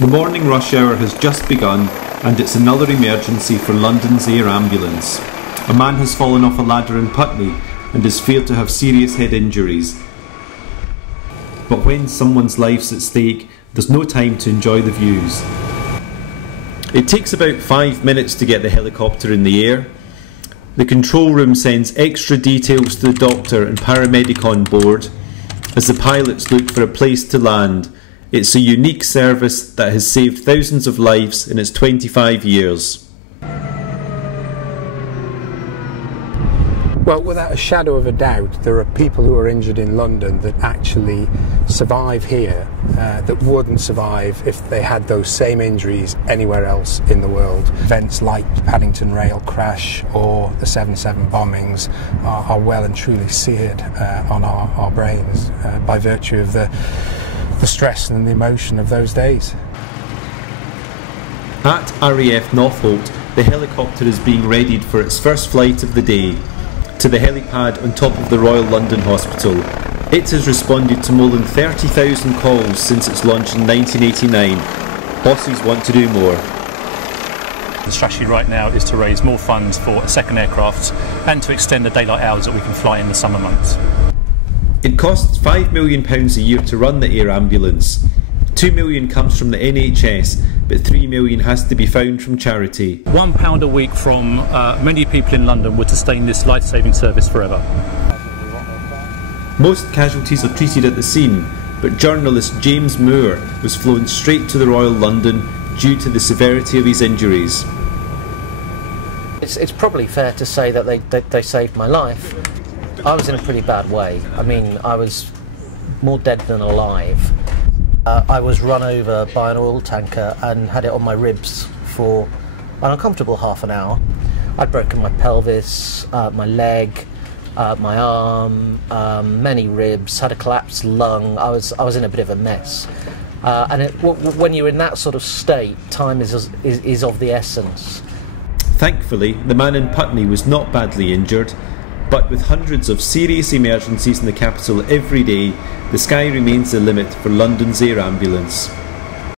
The morning rush hour has just begun and it's another emergency for London's air ambulance. A man has fallen off a ladder in Putney and is feared to have serious head injuries. But when someone's life's at stake, there's no time to enjoy the views. It takes about 5 minutes to get the helicopter in the air. The control room sends extra details to the doctor and paramedic on board as the pilots look for a place to land. It's a unique service that has saved thousands of lives in its 25 years. Well, without a shadow of a doubt, there are people who are injured in London that actually survive here that wouldn't survive if they had those same injuries anywhere else in the world. Events like Paddington Rail crash or the 7/7 bombings are well and truly seared on our brains by virtue of the stress and the emotion of those days. At RAF Northolt, the helicopter is being readied for its first flight of the day to the helipad on top of the Royal London Hospital. It has responded to more than 30,000 calls since its launch in 1989. Bosses want to do more. The strategy right now is to raise more funds for a second aircraft and to extend the daylight hours that we can fly in the summer months. It costs £5 million a year to run the air ambulance. £2 million comes from the NHS, but £3 million has to be found from charity. £1 a week from many people in London would sustain this life-saving service forever. Most casualties are treated at the scene, but journalist James Moore was flown straight to the Royal London due to the severity of his injuries. It's probably fair to say that they saved my life. I was in a pretty bad way. I mean, I was more dead than alive. I was run over by an oil tanker and had it on my ribs for an uncomfortable half an hour. I'd broken my pelvis, my leg, my arm, many ribs, had a collapsed lung. I was in a bit of a mess. And when you're in that sort of state, time is of the essence. Thankfully, the man in Putney was not badly injured, but with hundreds of serious emergencies in the capital every day, the sky remains the limit for London's air ambulance.